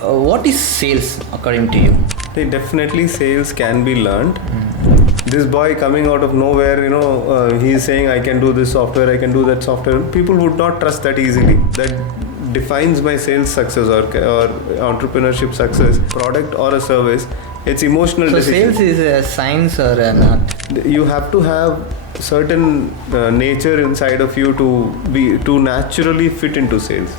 What is sales according to you? Definitely sales can be learned. This boy coming out of nowhere, he's saying I can do this software, I can do that software. People would not trust that easily. That defines my sales success or entrepreneurship success, product or a service. It's emotional decision. Sales is a science or an art? You have to have certain nature inside of you to naturally fit into sales.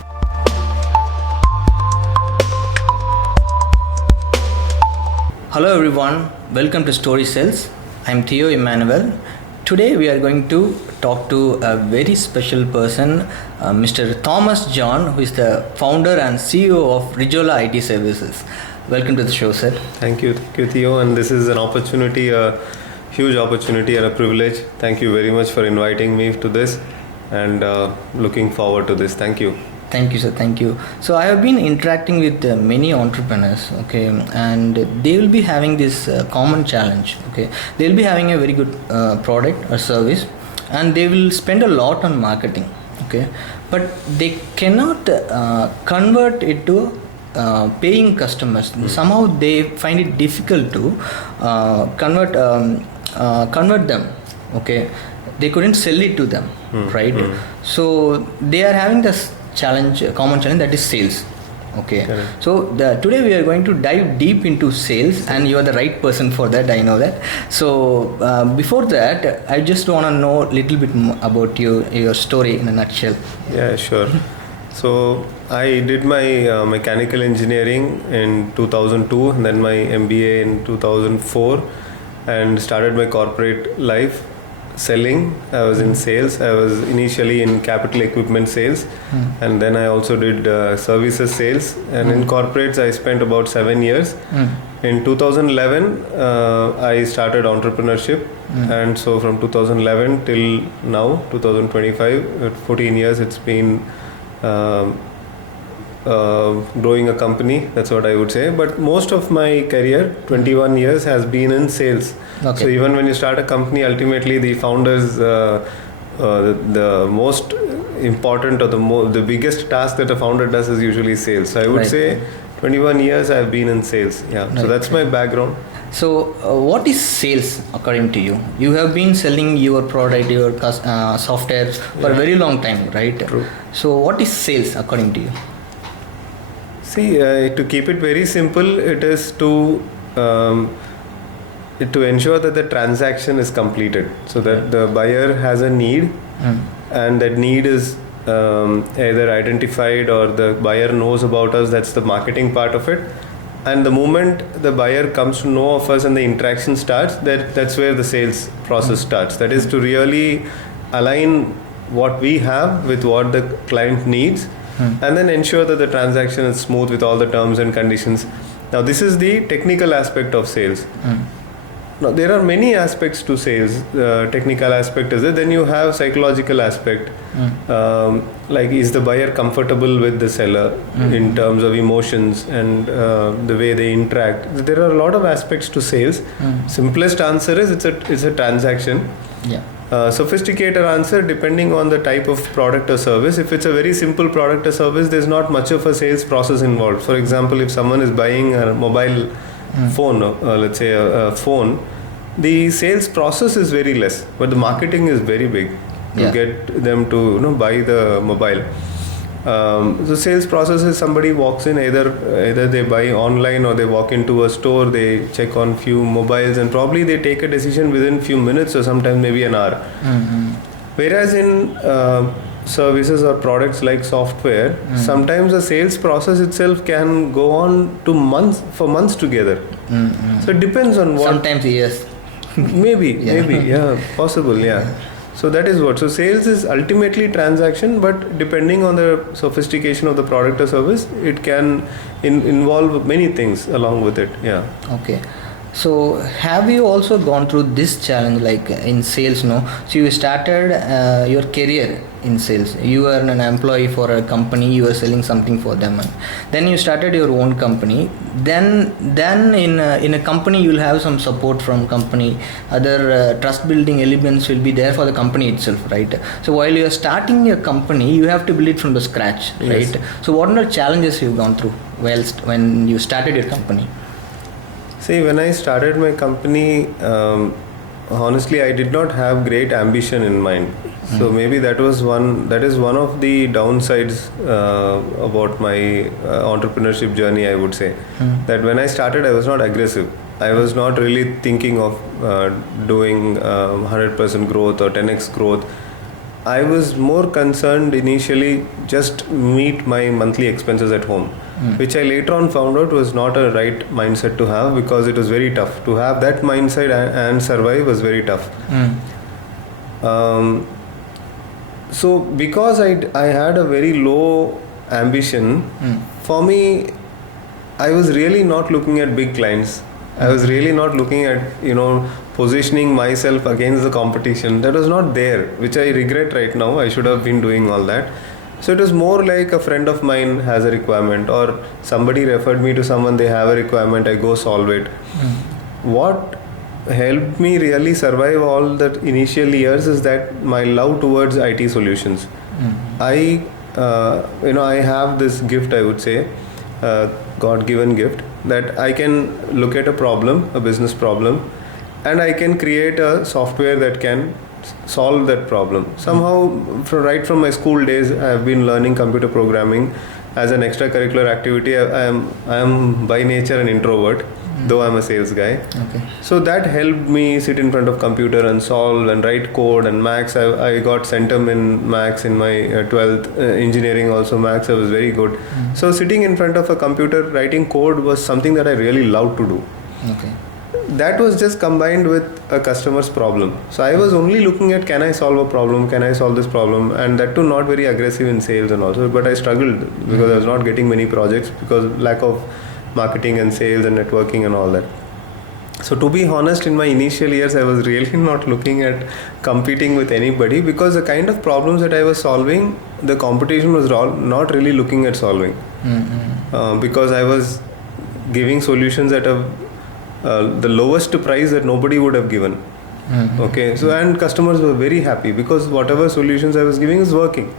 Hello everyone, welcome to Story Sales. I'm Theo Immanuel. Today we are going to talk to a very special person, Mr. Thomas John, who is the founder and CEO of Rejola IT Services. Welcome to the show, sir. Thank you, Theo. And this is an opportunity, a huge opportunity and a privilege. Thank you very much for inviting me to this and looking forward to this. Thank you. Thank you, sir. Thank you. So I have been interacting with many entrepreneurs, okay, and they will be having this common challenge, okay. They'll be having a very good product or service, and they will spend a lot on marketing, okay, but they cannot convert it to paying customers. Somehow they find it difficult to convert them, okay. They couldn't sell it to them, right? So they are having this common challenge, that is sales, okay. Correct. So today we are going to dive deep into sales, and you are the right person for that, I know that. So before that, I just want to know a little bit more about your story in a nutshell. Yeah, sure. So I did my mechanical engineering in 2002 and then my MBA in 2004 and started my corporate life selling. I was in sales. I was initially in capital equipment sales, and then I also did services sales. And in corporates, I spent about 7 years. In 2011, I started entrepreneurship, and so from 2011 till now, 2025, 14 years, it's been growing a company. That's what I would say. But most of my career, 21 years, has been in sales. Okay. So even when you start a company, ultimately the founders, the most important or the biggest task that a founder does is usually sales. So I would say 21 years I've been in sales. Yeah. Right. So that's my background. So what is sales according to you? You have been selling your product, your software for a very long time, right? True. So what is sales according to you? See, to keep it very simple, it is to ensure that the transaction is completed, so that the buyer has a need, and that need is either identified or the buyer knows about us. That's the marketing part of it. And the moment the buyer comes to know of us and the interaction starts, that's where the sales process starts. That is to really align what we have with what the client needs, and then ensure that the transaction is smooth with all the terms and conditions. Now, this is the technical aspect of sales. Now, there are many aspects to sales. Technical aspect is it. Then you have psychological aspect. Like, is the buyer comfortable with the seller in terms of emotions and the way they interact? There are a lot of aspects to sales. Simplest answer is it's a transaction. Yeah. Sophisticated answer, depending on the type of product or service. If it's a very simple product or service, there's not much of a sales process involved. For example, if someone is buying a mobile phone, let's say a phone, the sales process is very less, but the marketing is very big to get them to buy the mobile. The sales process is somebody walks in, either they buy online or they walk into a store, they check on few mobiles, and probably they take a decision within few minutes or sometimes maybe an hour. Whereas in services or products like software, sometimes the sales process itself can go on to months together. So it depends on what. Sometimes yes. Maybe, possible, yeah. So that is what. So sales is ultimately transaction, but depending on the sophistication of the product or service, it can involve many things along with it. Yeah. Okay. So have you also gone through this challenge like in sales? No, so you started your career in sales. You were an employee for a company. You were selling something for them, and then you started your own company. Then in a company you'll have some support from company. Other trust building elements will be there for the company itself, right? So while you are starting your company, you have to build it from the scratch, right? Yes. So what are the challenges you've gone through when you started your company? See, when I started my company, honestly, I did not have great ambition in mind. So maybe that is one of the downsides about my entrepreneurship journey, I would say. That when I started, I was not aggressive. I was not really thinking of doing 100% growth or 10x growth. I was more concerned initially just meet my monthly expenses at home, which I later on found out was not a right mindset to have, because it was very tough. To have that mindset and survive was very tough. So because I had a very low ambition, for me, I was really not looking at big clients. I was really not looking at, positioning myself against the competition. That was not there, which I regret right now. I should have been doing all that. So it was more like a friend of mine has a requirement, or somebody referred me to someone, they have a requirement, I go solve it. What helped me really survive all that initial years is that my love towards IT solutions. I have this gift, I would say, God-given gift, that I can look at a business problem, and I can create a software that can solve that problem. Somehow, right from my school days, I have been learning computer programming as an extracurricular activity. I am by nature an introvert, though I'm a sales guy. Okay. So that helped me sit in front of computer and solve and write code and Maths. I got centum in Maths in my 12th. Engineering also, Maths I was very good. So sitting in front of a computer writing code was something that I really loved to do. Okay. That was just combined with a customer's problem. So I was only looking at, can I solve a problem, can I solve this problem, and that too not very aggressive in sales and also, but I struggled because I was not getting many projects because lack of marketing and sales and networking and all that. So to be honest, in my initial years, I was really not looking at competing with anybody, because the kind of problems that I was solving, the competition was not really looking at solving. Because I was giving solutions at the lowest price that nobody would have given. Okay, so and customers were very happy because whatever solutions I was giving is working.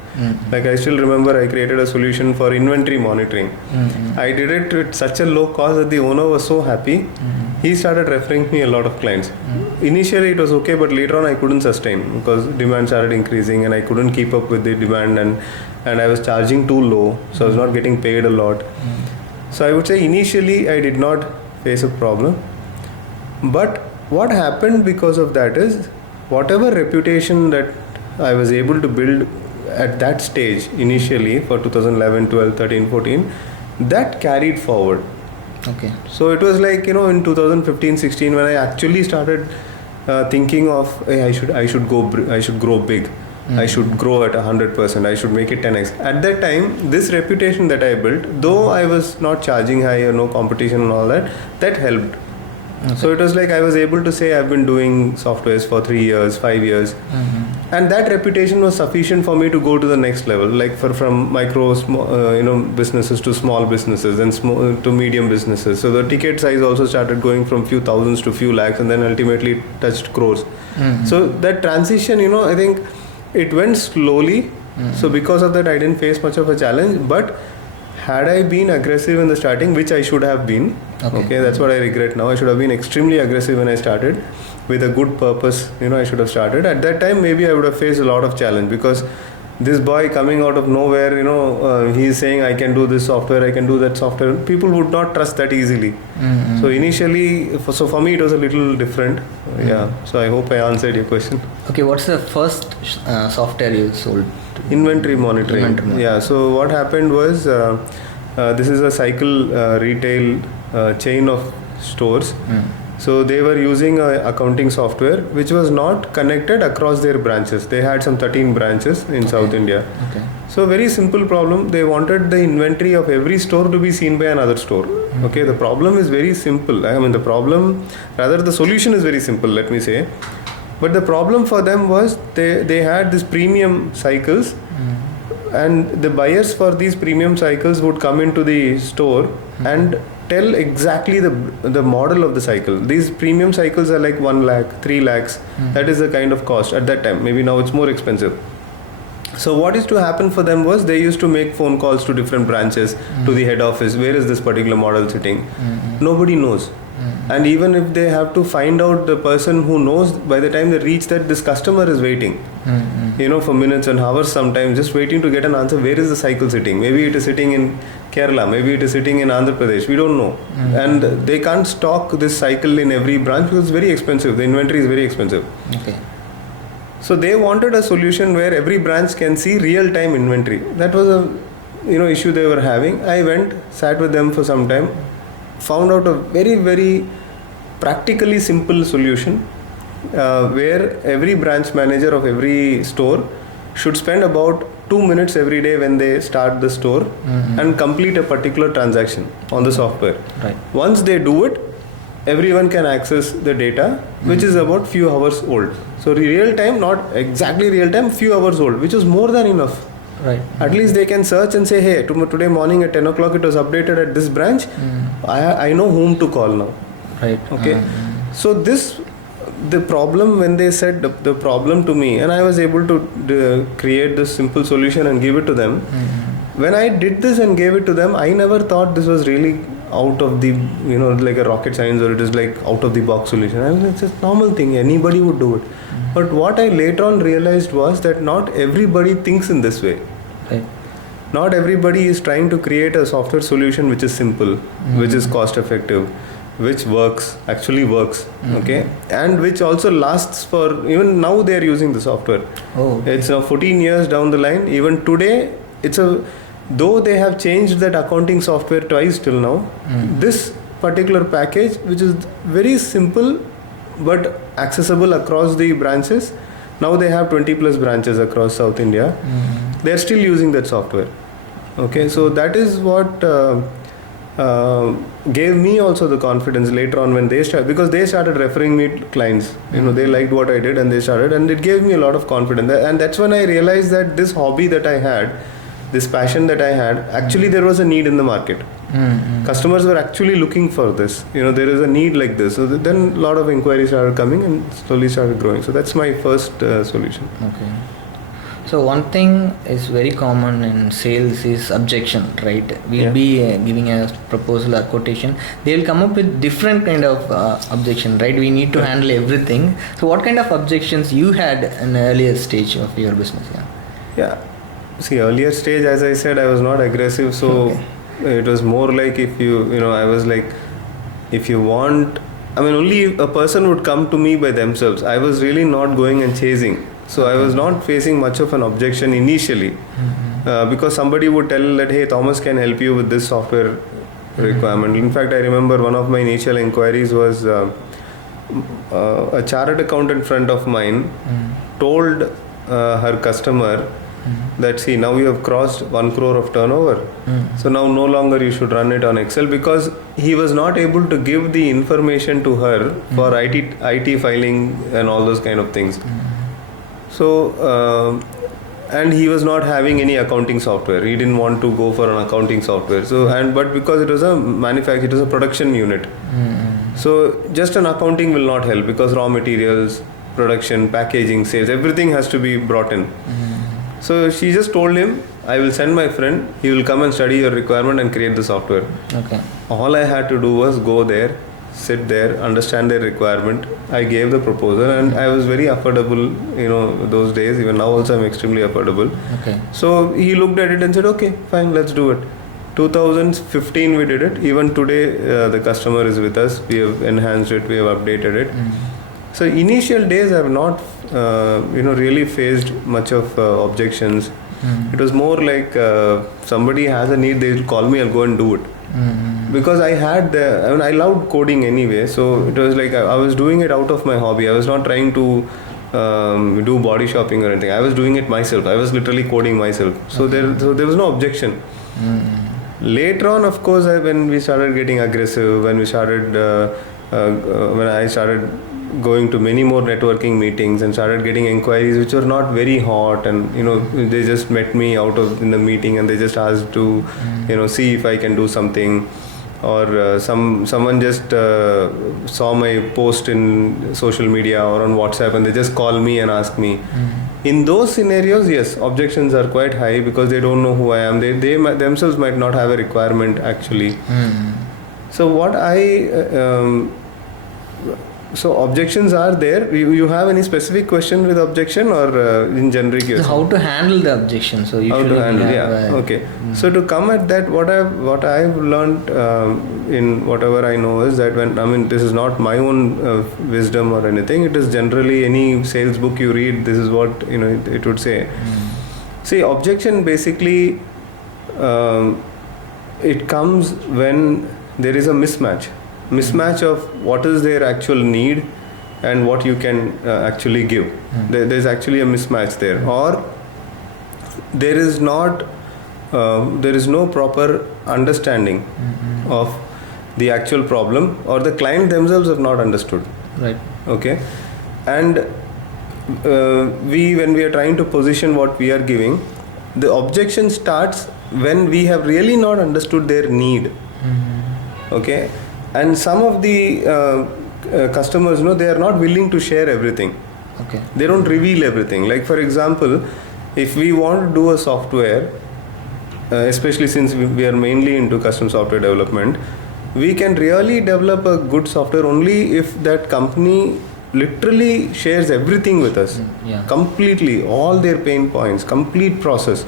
Like I still remember I created a solution for inventory monitoring. I did it at such a low cost that the owner was so happy. He started referring me a lot of clients. Initially it was okay, but later on I couldn't sustain because demand started increasing and I couldn't keep up with the demand, and I was charging too low, so I was not getting paid a lot. So I would say initially I did not face a problem, but what happened because of that is whatever reputation that I was able to build at that stage initially for 2011, 12, 13, 14, that carried forward. Okay. So it was like, in 2015, 16 when I actually started thinking of, hey, I should grow big. I should grow at 100%. I should make it 10x. At that time, this reputation that I built, though I was not charging high or no competition and all that, that helped. Okay. So it was like I was able to say I've been doing softwares for 3 years, 5 years, and that reputation was sufficient for me to go to the next level, like from micro, businesses to small businesses and small to medium businesses. So the ticket size also started going from few thousands to few lakhs, and then ultimately touched crores. So that transition, I think it went slowly. So because of that, I didn't face much of a challenge, but had I been aggressive in the starting, which I should have been, okay, that's what I regret now. I should have been extremely aggressive when I started with a good purpose. I should have started. At that time, maybe I would have faced a lot of challenge, because this boy coming out of nowhere, he's saying I can do this software, I can do that software. People would not trust that easily. So initially, for me, it was a little different. Yeah. So I hope I answered your question. Okay, what's the first software you sold? Inventory monitoring. Yeah. So what happened was, this is a cycle retail chain of stores. So they were using a accounting software which was not connected across their branches. They had some 13 branches in South India. Okay. So very simple problem. They wanted the inventory of every store to be seen by another store. Okay, the problem is very simple. I mean, the solution is very simple, let me say. But the problem for them was they had these premium cycles, and the buyers for these premium cycles would come into the store and tell exactly the model of the cycle. These premium cycles are like 1 lakh, 3 lakhs. That is the kind of cost at that time. Maybe now it's more expensive. So what used to happen for them was they used to make phone calls to different branches, to the head office. Where is this particular model sitting? Nobody knows. And even if they have to find out the person who knows, by the time they reach that, this customer is waiting, for minutes and hours sometimes, just waiting to get an answer. Where is the cycle sitting? Maybe it is sitting in Kerala, maybe it is sitting in Andhra Pradesh. We don't know. And they can't stock this cycle in every branch because it's very expensive. The inventory is very expensive. Okay. So they wanted a solution where every branch can see real-time inventory. That was a issue they were having. I went, sat with them for some time, found out a very, very practically simple solution where every branch manager of every store should spend about 2 minutes every day when they start the store and complete a particular transaction on the software. Right. Once they do it, everyone can access the data, which is about few hours old. So real time, not exactly real time, few hours old, which is more than enough. Right. At least they can search and say, hey, today morning at 10 o'clock it was updated at this branch. I know whom to call now. Right. Okay. So the problem, when they said the problem to me, and I was able to create this simple solution and give it to them. When I did this and gave it to them, I never thought this was really out of the, like a rocket science, or it is like out of the box solution. I mean, it's a normal thing. Anybody would do it. But what I later on realized was that not everybody thinks in this way. Right. Not everybody is trying to create a software solution which is simple, which is cost effective, which actually works, okay, and which also lasts for, even now they are using the software. It's 14 years down the line. Even today, though they have changed that accounting software twice till now, this particular package, which is very simple but accessible across the branches, now they have 20 plus branches across South India. They are still using that software. Okay, so that is what gave me also the confidence later on when they started, because they started referring me to clients. They liked what I did and they started, and it gave me a lot of confidence. And that's when I realized that this hobby that I had, this passion that I had, actually there was a need in the market. Customers were actually looking for this. There is a need like this. So then a lot of inquiries started coming and slowly started growing. So that's my first solution. Okay. So one thing is very common in sales is objection, right? We'll be giving a proposal or quotation. They'll come up with different kind of objection, right? We need to handle everything. So what kind of objections you had in the earlier stage of your business? Yeah. See, earlier stage, as I said, I was not aggressive. So it was more like I was like, if you want, only a person would come to me by themselves. I was really not going and chasing. So I was not facing much of an objection initially, because somebody would tell that, hey, Thomas can help you with this software requirement. In fact, I remember one of my initial inquiries was a chartered accountant friend of mine told her customer that, see, now you have crossed 1 crore of turnover. So now no longer you should run it on Excel, because he was not able to give the information to her for IT filing and all those kind of things. So, and he was not having any accounting software. He didn't want to go for an accounting software. So, but because it was it was a production unit. So just an accounting will not help, because raw materials, production, packaging, sales, everything has to be brought in. So she just told him, I will send my friend, he will come and study your requirement and create the software. Okay. All I had to do was go there, sit there, understand their requirement. I gave the proposal, and I was very affordable, those days. Even now also I'm extremely affordable. Okay. So he looked at it and said, okay, fine, let's do it. 2015 we did it. Even today the customer is with us. We have enhanced it, we have updated it. So initial days I have not really faced much of objections. It was more like somebody has a need, they will call me, I'll go and do it. because I had I loved coding anyway, so it was like I was doing it out of my hobby. I was not trying to do body shopping or anything. I was doing it myself. I was literally coding myself. So there was no objection. Later on, of course, when we started getting aggressive, when I started going to many more networking meetings and started getting inquiries which were not very hot, and they just met me in the meeting and they just asked to see if I can do something, or someone just saw my post in social media or on WhatsApp and they just call me and ask me. In those scenarios, yes, objections are quite high because they don't know who I am. They themselves might not have a requirement actually. So what so objections are there. You have any specific question with objection, or in generic? So how to handle the objection? So how to handle? Okay. So to come at that, what I've learned in whatever I know is that this is not my own wisdom or anything. It is generally any sales book you read. This is what it would say. See, objection basically it comes when there is a mismatch of what is their actual need and what you can actually give. There's actually a mismatch there, or there is no proper understanding of the actual problem, or the client themselves have not understood. Right. Okay. And when we are trying to position what we are giving, the objection starts when we have really not understood their need. Okay. And some of the customers, they are not willing to share everything. Okay. They don't reveal everything. Like for example, if we want to do a software, especially since we are mainly into custom software development, we can really develop a good software only if that company literally shares everything with us. Completely, all their pain points, complete process,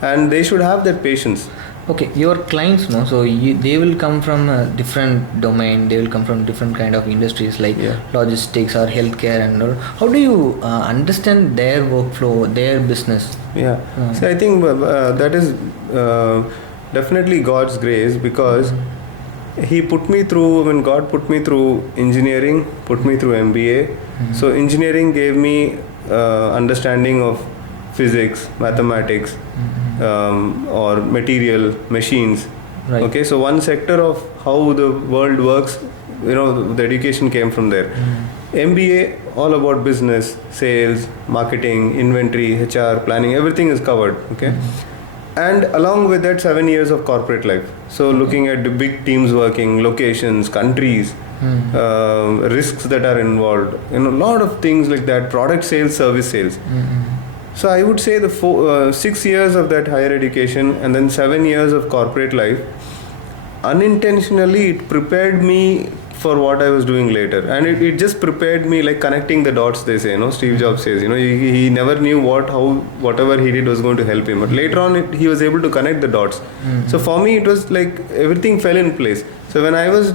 and they should have that patience. Okay, your clients, so they will come from a different domain. They will come from different kind of industries like logistics or healthcare and all. How do you understand their workflow, their business? So I think that is definitely God's grace, because He put me through. God put me through engineering, put me through MBA. So engineering gave me understanding of physics, mathematics. Or material, machines. Right. Okay, so one sector of how the world works, the education came from there. MBA, all about business, sales, marketing, inventory, HR, planning, everything is covered. Okay, and along with that, 7 years of corporate life. So looking at the big teams working, locations, countries, risks that are involved, a lot of things like that, product sales, service sales. So I would say the 6 years of that higher education and then 7 years of corporate life, unintentionally it prepared me for what I was doing later, and it just prepared me, like connecting the dots, they say. Steve Jobs says, he never knew whatever he did was going to help him, but later on he was able to connect the dots. So for me it was like everything fell in place. So when I was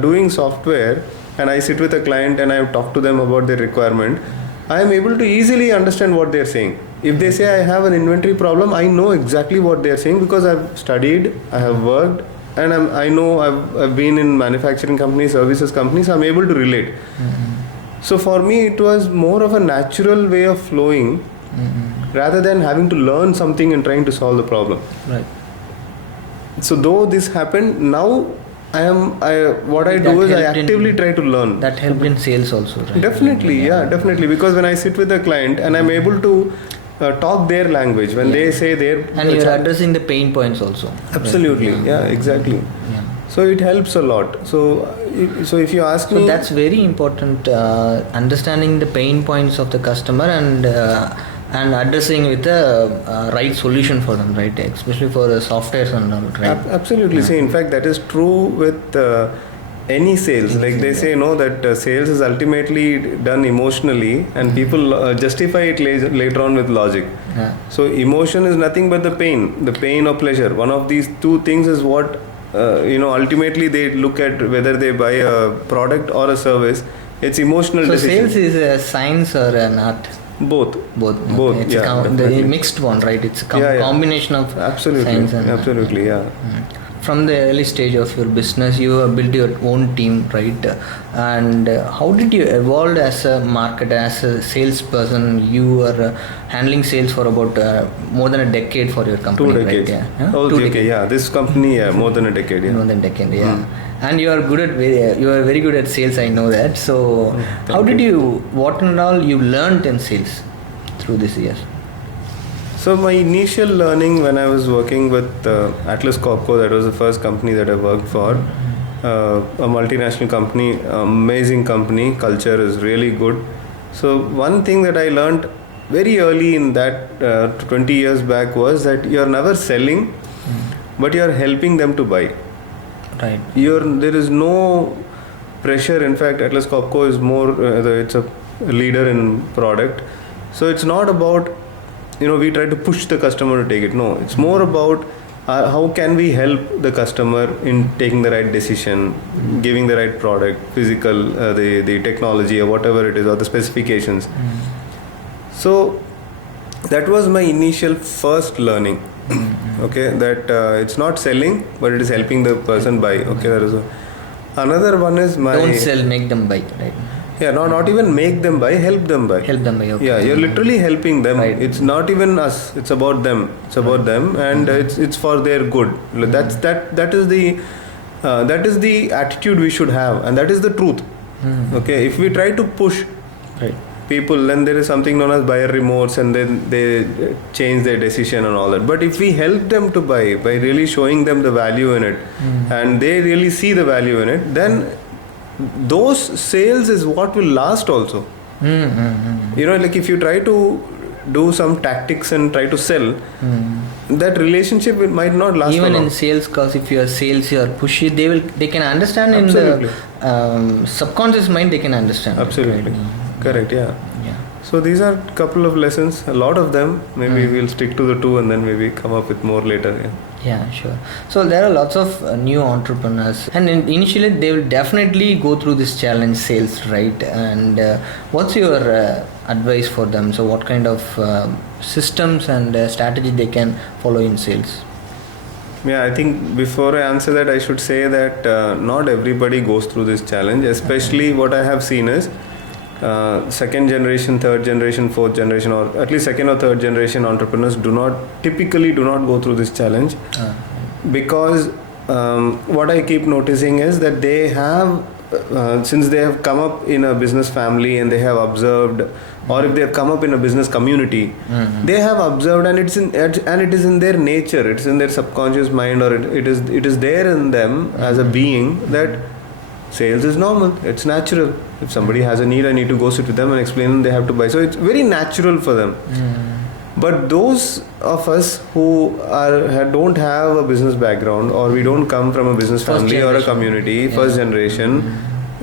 doing software and I sit with a client and I talk to them about their requirement, I am able to easily understand what they are saying. If they say I have an inventory problem, I know exactly what they are saying because I've studied, I have worked, and I know I've been in manufacturing companies, services companies, so I'm able to relate. So for me, it was more of a natural way of flowing rather than having to learn something and trying to solve the problem. Right. So though this happened, now I actively try to learn. That helped in sales also, right? Definitely, definitely. Because when I sit with a client and I'm able to talk their language, when they say their... And you're addressing the pain points also. Absolutely, right? Exactly. So it helps a lot. So if you ask me... So that's very important, understanding the pain points of the customer and addressing with the right solution for them, right? Especially for the softwares and all, right? Absolutely. See, in fact, that is true with any sales. Like they say, that sales is ultimately done emotionally, and people justify it later on with logic. So emotion is nothing but the pain or pleasure. One of these two things is what ultimately they look at whether they buy a product or a service. It's emotional decision. So sales is a science or an art? Both. It's the mixed one, right? It's a combination of absolutely. science and absolutely. from the early stage of your business, you have built your own team, right? And how did you evolve as a marketer, as a salesperson? You were handling sales for about more than a decade for your company, 2 decades. right? Yeah. Oh, okay, yeah. This company, more than a decade. Yeah. More than a decade, yeah. And you are good at you are very good at sales. I know that. So, how did you? What and all you learned in sales through these years? So my initial learning when I was working with Atlas Copco, that was the first company that I worked for, a multinational company, amazing company, culture is really good. So one thing that I learned very early in that 20 years back was that you are never selling, but you are helping them to buy. Right. There is no pressure. In fact, Atlas Copco is more, it's a leader in product. So it's not about, we try to push the customer to take it. No, it's more about how can we help the customer in taking the right decision, giving the right product, physical, the technology or whatever it is, or the specifications. So that was my initial first learning. Okay, that it's not selling, but it is helping the person buy. Okay, that is another one is don't sell, make them buy, right? Yeah, not even make them buy, help them buy. Help them buy. Okay. Yeah, you're literally helping them. Right. It's not even us. It's about them. It's about them, and it's for their good. That is the attitude we should have, and that is the truth. Okay, if we try to push people, then there is something known as buyer remorse, and then they change their decision and all that. But if we help them to buy by really showing them the value in it, and they really see the value in it, then those sales is what will last also. Like if you try to do some tactics and try to sell, that relationship might not last even long. In sales calls. If you are sales, you are pushy, they can understand. Absolutely. In the subconscious mind, they can understand. Absolutely. Right? Correct. Yeah. So these are a couple of lessons, a lot of them. Maybe we'll stick to the two and then maybe come up with more later. Yeah, sure. So there are lots of new entrepreneurs, and initially they will definitely go through this challenge, sales, right? And what's your advice for them? So what kind of systems and strategy they can follow in sales? Yeah, I think before I answer that, I should say that not everybody goes through this challenge. Especially what I have seen is second generation, third generation, fourth generation, or at least second or third generation entrepreneurs typically do not go through this challenge because what I keep noticing is that they have since they have come up in a business family and they have observed, or if they have come up in a business community, they have observed, and it is in their nature, it's in their subconscious mind, or it is there in them as a being that sales is normal, it's natural. If somebody has a need, I need to go sit with them and explain them, they have to buy. So it's very natural for them. But those of us who don't have a business background, or we don't come from a business family or a community, first generation,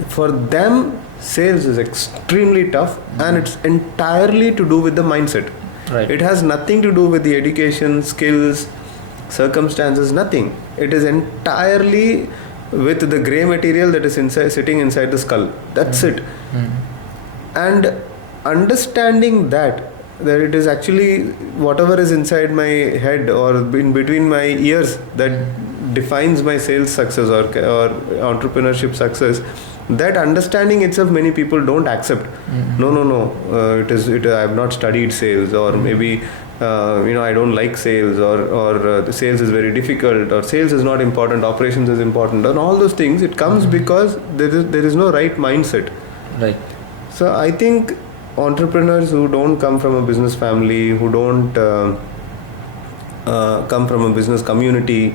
for them sales is extremely tough, and it's entirely to do with the mindset. Right. It has nothing to do with the education, skills, circumstances, nothing. It is entirely with the grey material that is sitting inside the skull. That's it. And understanding that it is actually whatever is inside my head or in between my ears that defines my sales success or entrepreneurship success, that understanding itself many people don't accept. No, I have not studied sales, or maybe I don't like sales, or the sales is very difficult, or sales is not important, operations is important, and all those things. It comes because there is no right mindset. Right. So I think entrepreneurs who don't come from a business family, who don't come from a business community,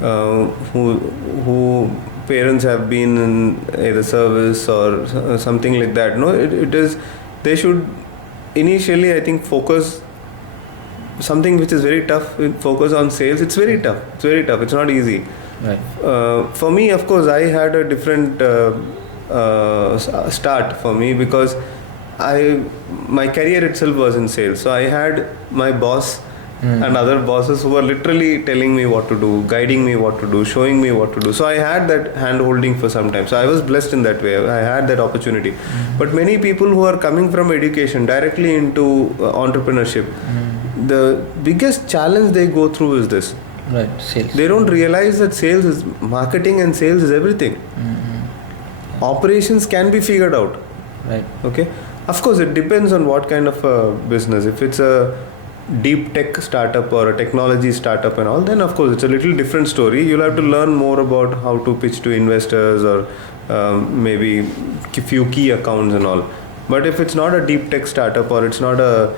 who parents have been in either service or something like that, they should initially, I think, focus something which is very tough. Focus on sales. It's very tough. It's not easy. Right. For me, of course, I had a different start for me, because my career itself was in sales. So I had my boss and other bosses who were literally telling me what to do, guiding me what to do, showing me what to do. So I had that hand holding for some time. So I was blessed in that way. I had that opportunity. But many people who are coming from education directly into entrepreneurship, the biggest challenge they go through is this. Right, sales. They don't realize that sales is marketing and sales is everything. Operations can be figured out. Right. Okay. Of course, it depends on what kind of a business. If it's a deep tech startup or a technology startup and all, then of course it's a little different story. You'll have to learn more about how to pitch to investors or maybe few key accounts and all. But if it's not a deep tech startup or it's not a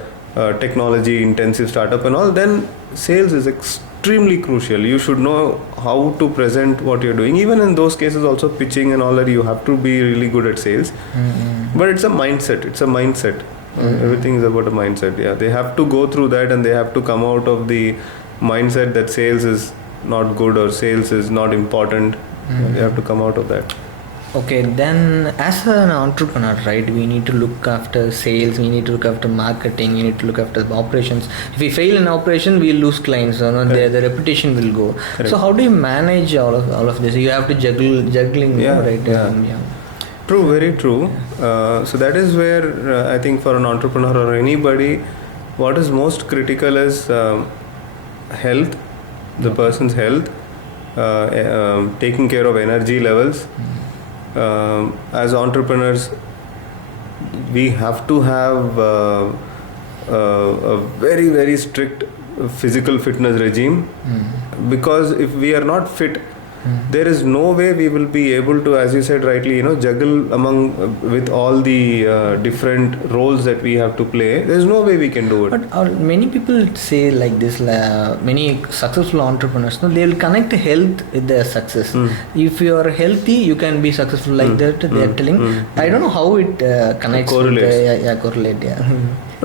technology intensive startup and all, then sales is extremely crucial. You should know how to present what you're doing. Even in those cases also, pitching and all that, you have to be really good at sales. But it's a mindset. Everything is about a mindset. Yeah, they have to go through that and they have to come out of the mindset that sales is not good or sales is not important. They have to come out of that. Okay, then as an entrepreneur, right, we need to look after sales, we need to look after marketing, we need to look after the operations. If we fail in operation, we lose clients, the reputation will go. Correct. So how do you manage all of this? You have to juggling, right? Yeah. True, very true. So that is where I think for an entrepreneur or anybody, what is most critical is health, the person's health, taking care of energy levels. As entrepreneurs, we have to have a very, very strict physical fitness regime, because if we are not fit, there is no way we will be able to, as you said rightly, juggle with all the different roles that we have to play. There is no way we can do it. But many people say like this, many successful entrepreneurs, they will connect health with their success. If you are healthy, you can be successful, like that they are telling. I don't know how it connects. Correlates. Correlate.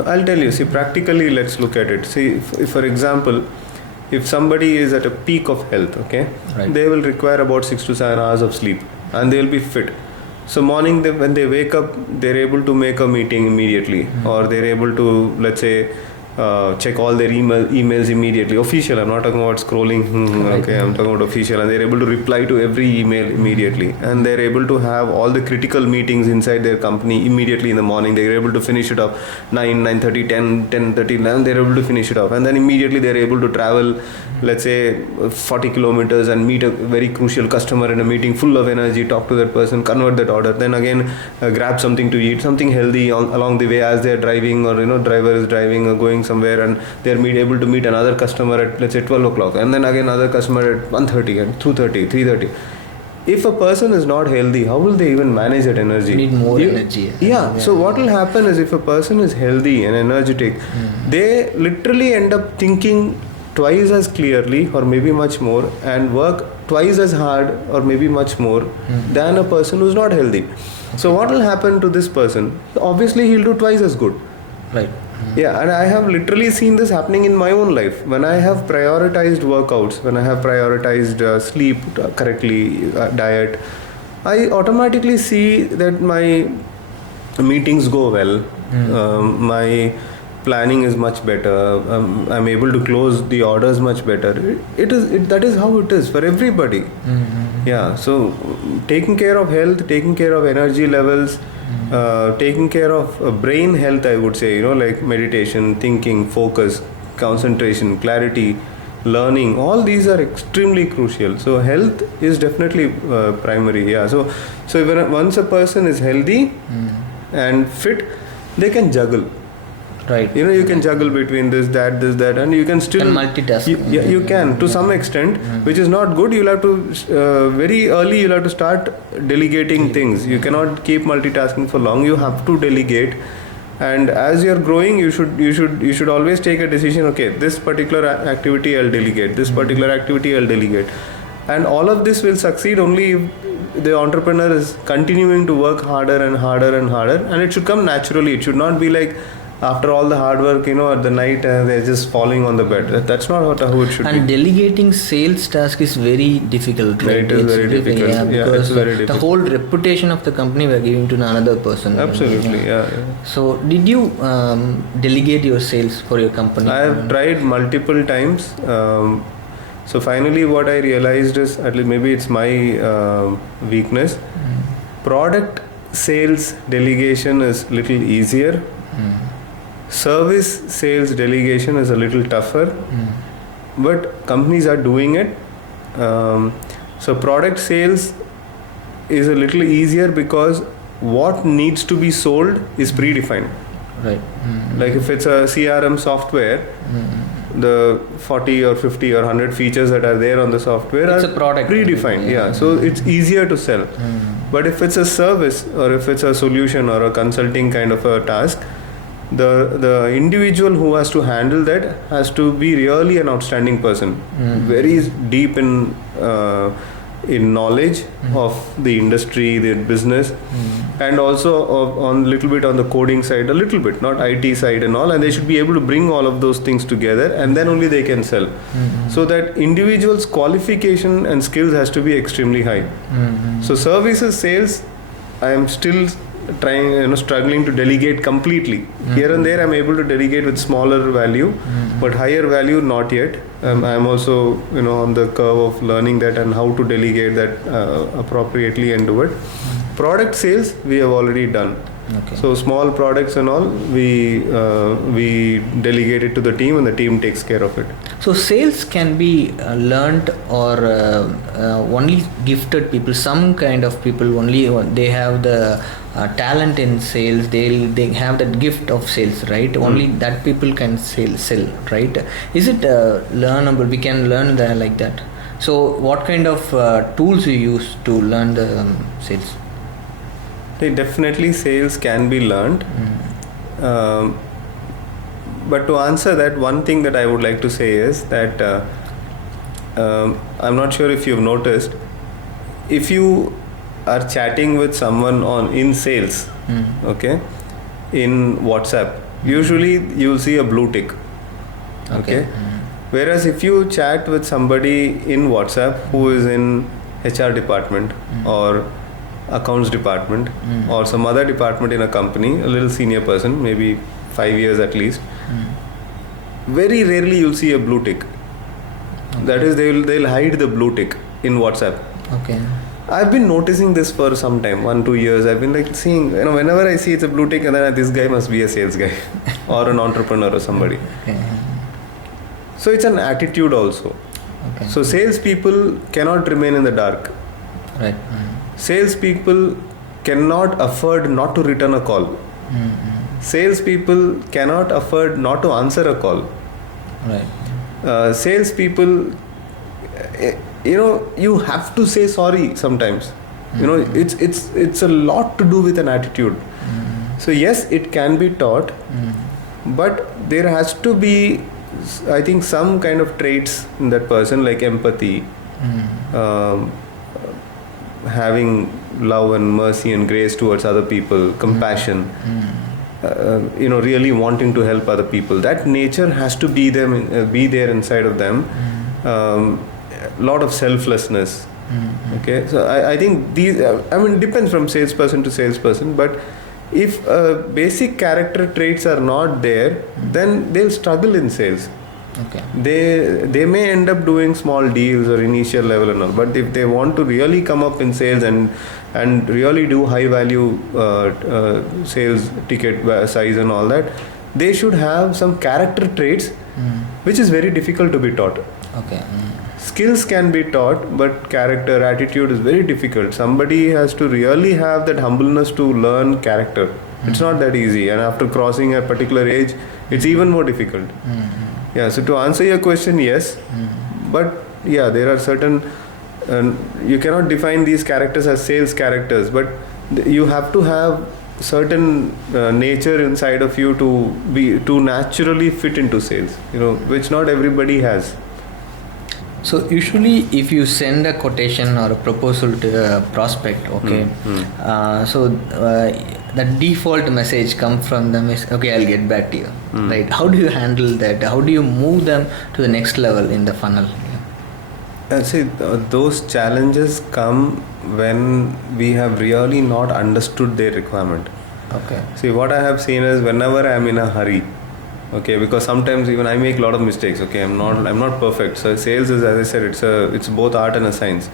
I'll tell you. See, practically, let's look at it. See, if for example, if somebody is at a peak of health, okay, right, they will require about 6 to 7 hours of sleep and they will be fit. So morning when they wake up, they're able to make a meeting immediately, or they're able to, let's say, check all their emails immediately. Official, I'm not talking about scrolling, okay, I'm talking about official, and they're able to reply to every email immediately, and they're able to have all the critical meetings inside their company immediately in the morning. They're able to finish it off 9:30, 10:30, 11, they're able to finish it off, and then immediately they're able to travel, let's say 40 kilometers and meet a very crucial customer in a meeting, full of energy, talk to that person, convert that order, then again grab something to eat, something healthy along the way as they're driving, or driver is driving or going somewhere, and they're able to meet another customer at, let's say, 12 o'clock, and then again another customer at 1:30 and 2:30, 3:30. If a person is not healthy, how will they even manage that energy? You need more energy. Yeah. So what will happen is, if a person is healthy and energetic, they literally end up thinking twice as clearly, or maybe much more, and work twice as hard, or maybe much more, than a person who's not healthy. Okay. So what will happen to this person? Obviously, he'll do twice as good. Right. Yeah, and I have literally seen this happening in my own life. When I have prioritized workouts, when I have prioritized sleep correctly, diet, I automatically see that my meetings go well. My planning is much better. I'm able to close the orders much better. That is how it is for everybody. Yeah. So taking care of health, taking care of energy levels, taking care of brain health, I would say, like meditation, thinking, focus, concentration, clarity, learning, all these are extremely crucial. So health is definitely primary. Yeah. So once a person is healthy and fit, they can juggle. Right. You can juggle between this, that, and you can still multitask. You can to some extent, which is not good. You'll have to very early. You'll have to start delegating things. You cannot keep multitasking for long. You have to delegate, and as you're growing, you should always take a decision. Okay, this particular activity I'll delegate. This particular activity I'll delegate, and all of this will succeed only if the entrepreneur is continuing to work harder and harder and harder, and it should come naturally. It should not be like, after all the hard work, at the night, they're just falling on the bed. That's not how it should be. And delegating sales task is very difficult, right? It is very difficult. Yeah, it's very difficult. The whole reputation of the company we are giving to another person. Absolutely, yeah. So, did you delegate your sales for your company? I have tried multiple times. So finally, what I realized is, at least maybe it's my weakness. Product sales delegation is little easier. Service sales delegation is a little tougher. but companies are doing it. So product sales is a little easier because what needs to be sold is predefined. Right. Like if it's a CRM software, the 40 or 50 or 100 features that are there on the software It's are a product. predefined. Yeah. So it's easier to sell. But if it's a service or if it's a solution or a consulting kind of a task, the individual who has to handle that has to be really an outstanding person, very deep in knowledge of the industry, the business, and also on little bit on the coding side, a little bit, not IT side and all, and they should be able to bring all of those things together, and then only they can sell. So that individual's qualification and skills has to be extremely high. So services sales, I am still struggling to delegate completely. Here and there I'm able to delegate with smaller value, but higher value not yet. I'm also on the curve of learning that and how to delegate that appropriately and do it. Product sales we have already done. Okay. So small products and all, we delegate it to the team and the team takes care of it. So sales can be learned or only gifted people. Some kind of people only they have the talent in sales. They have that gift of sales, right? Only that people can sell, right? Is it learnable? We can learn that like that. So what kind of tools you use to learn the sales? Definitely sales can be learned. But to answer that, one thing that I would like to say is that I'm not sure if you've noticed, if you are chatting with someone in sales, okay, in WhatsApp, usually you'll see a blue tick. Okay. Whereas if you chat with somebody in WhatsApp who is in HR department or accounts department or some other department in a company, a little senior person, maybe 5 years at least, very rarely you'll see a blue tick. That is, they'll hide the blue tick in WhatsApp. Okay. I've been noticing this for some time, 1-2 years. I've been like seeing, whenever I see it's a blue tick, and then this guy must be a sales guy or an entrepreneur or somebody. Okay. So it's an attitude also. Okay. So salespeople cannot remain in the dark. Right. Salespeople cannot afford not to return a call. Salespeople cannot afford not to answer a call. Right. Salespeople, you have to say sorry sometimes. It's a lot to do with an attitude. So yes, it can be taught, but there has to be, I think, some kind of traits in that person, like empathy, having love and mercy and grace towards other people, compassion, really wanting to help other people. That nature has to be there inside of them. Lot of selflessness. Okay, so I think these, it depends from salesperson to salesperson, but if basic character traits are not there, then they'll struggle in sales. Okay. They may end up doing small deals or initial level and all, but if they want to really come up in sales and really do high value sales ticket size and all that, they should have some character traits, which is very difficult to be taught. Okay. Skills can be taught, but character, attitude is very difficult. Somebody has to really have that humbleness to learn character. It's not that easy, and after crossing a particular age, it's even more difficult. Yeah, so to answer your question, yes, but yeah, there are certain, you cannot define these characters as sales characters, but you have to have certain nature inside of you to naturally fit into sales, which not everybody has. So usually if you send a quotation or a proposal to a prospect, okay, so the default message comes from them is, okay, I'll get back to you, right? How do you handle that? How do you move them to the next level in the funnel? See, those challenges come when we have really not understood their requirement. Okay. See, what I have seen is whenever I am in a hurry, okay, because sometimes even I make a lot of mistakes. Okay, I'm not perfect. So sales is, as I said, it's both art and a science.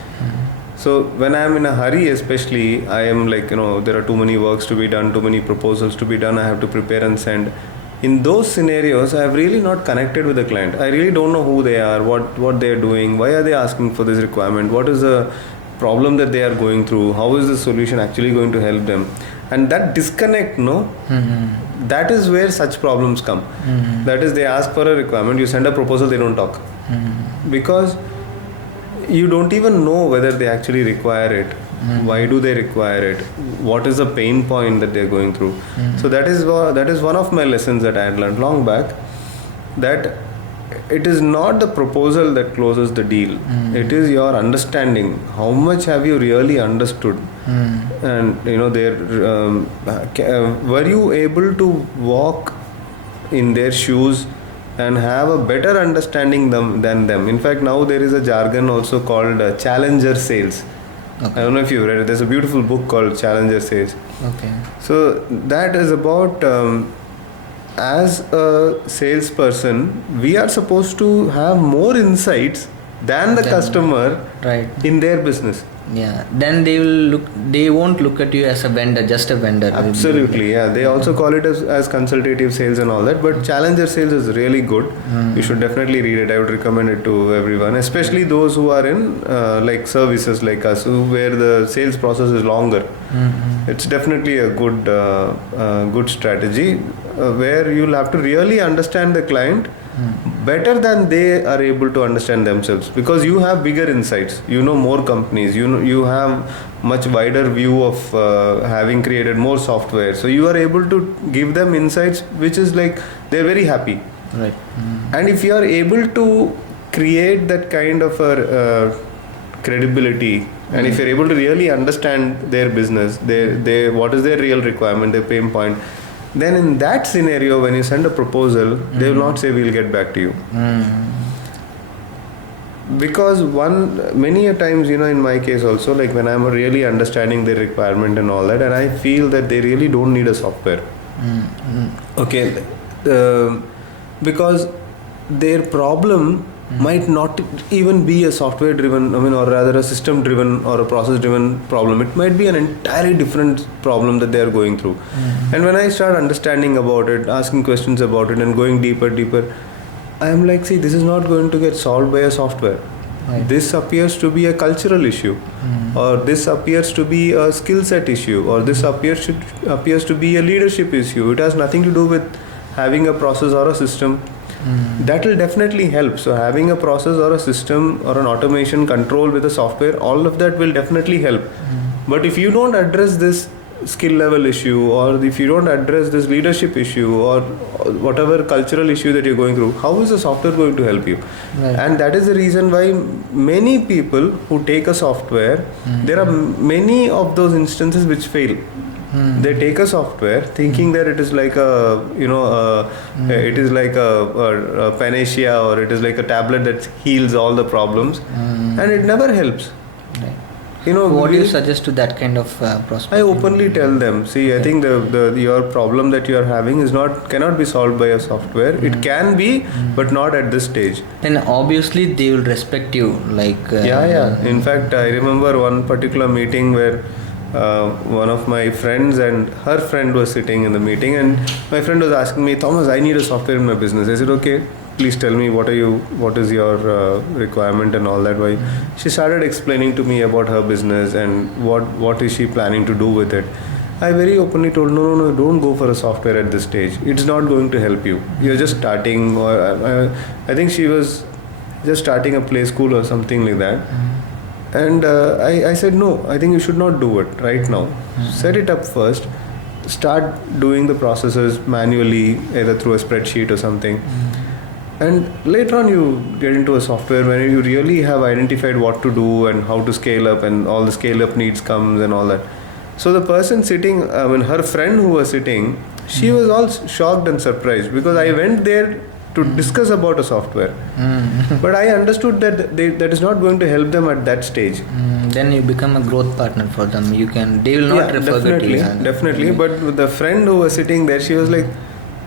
So when I am in a hurry, especially, I am like, there are too many works to be done, too many proposals to be done. I have to prepare and send. in those scenarios, I have really not connected with the client. I really don't know who they are, what they are doing, why are they asking for this requirement, what is the problem that they are going through, how is the solution actually going to help them. And that disconnect, that is where such problems come. That is, they ask for a requirement, you send a proposal, they don't talk. Because you don't even know whether they actually require it. Why do they require it? What is the pain point that they're going through? So that is one of my lessons that I had learned long back, that it is not the proposal that closes the deal. It is your understanding. How much have you really understood? And were you able to walk in their shoes and have a better understanding than them? In fact, now there is a jargon also called challenger sales. Okay. I don't know if you've read it. There's a beautiful book called Challenger Sales. Okay. So that is about, as a salesperson, we are supposed to have more insights than the customer in their business. Yeah. Then they won't look at you as a vendor, just a vendor. Absolutely. Yeah. They also call it as consultative sales and all that. But Challenger Sales is really good. You should definitely read it. I would recommend it to everyone, especially those who are in like services like us, where the sales process is longer. It's definitely a good strategy where you'll have to really understand the client better than they are able to understand themselves, because you have bigger insights, you know more companies, you have much wider view of having created more software, so you are able to give them insights which is like they're very happy, right? And if you are able to create that kind of a credibility, and if you're able to really understand their business, what is their real requirement, their pain point, then in that scenario, when you send a proposal, they will not say we'll get back to you. Because many a times, in my case also, like when I'm really understanding their requirement and all that, and I feel that they really don't need a software. Okay, because their problem might not even be a software driven, or rather a system driven or a process driven problem. It might be an entirely different problem that they are going through. And when I start understanding about it, asking questions about it and going deeper, I am like, see, this is not going to get solved by a software. Right. This appears to be a cultural issue, or this appears to be a skill set issue, or this appears to be a leadership issue. It has nothing to do with having a process or a system. That will definitely help. So having a process or a system or an automation control with a software, all of that will definitely help. But if you don't address this skill level issue, or if you don't address this leadership issue, or whatever cultural issue that you're going through, how is the software going to help you? Right. And that is the reason why many people who take a software, there are many of those instances which fail. They take a software thinking that it is like it is like a panacea, or it is like a tablet that heals all the problems, and it never helps. Right. What do you suggest to that kind of prospect? I openly tell them, see, I think your problem that you are having cannot be solved by a software. It can be, but not at this stage. Then obviously they will respect you. In fact, I remember one particular meeting where one of my friends and her friend was sitting in the meeting, and my friend was asking me, Thomas, I need a software in my business. I said, okay, please tell me what is your requirement and all that. Why? She started explaining to me about her business and what is she planning to do with it. I very openly told, no, don't go for a software at this stage. It's not going to help you. You're just starting, or I think she was just starting a play school or something like that. And I said, no, I think you should not do it right now. Set it up first. Start doing the processes manually, either through a spreadsheet or something. And later on you get into a software where you really have identified what to do and how to scale up, and all the scale up needs comes and all that. So the person sitting, her friend who was sitting, she was all shocked and surprised, because I went there to discuss about a software. But I understood that that is not going to help them at that stage. Then you become a growth partner for them. They will not refer to you. Definitely. But the friend who was sitting there, she was like,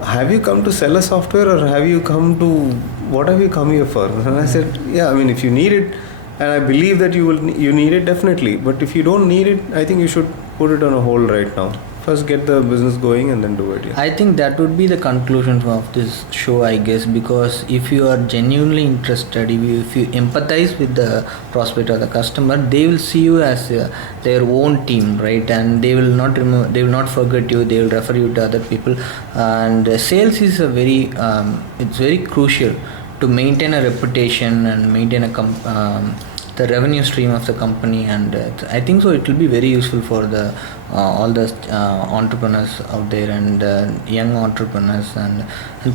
have you come to sell a software, or what have you come here for? And I said, if you need it, and I believe that you need it, definitely. But if you don't need it, I think you should put it on a hold right now. first get the business going and then do it. Yeah. I think that would be the conclusion of this show, I guess, because if you are genuinely interested, if you empathize with the prospect or the customer, they will see you as their own team, right? And they will not they will not forget you. They will refer you to other people. And sales is a very it's very crucial to maintain a reputation and maintain the revenue stream of the company, and I think so it will be very useful for the all the entrepreneurs out there and young entrepreneurs, and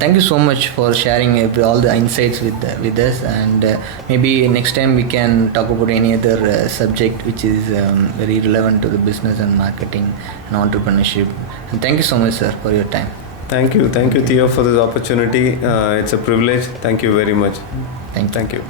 thank you so much for sharing all the insights with us, and maybe next time we can talk about any other subject which is very relevant to the business and marketing and entrepreneurship. And thank you so much, sir, for your time. Thank you, Theo, for this opportunity. It's a privilege. Thank you very much. Thank you. Thank you.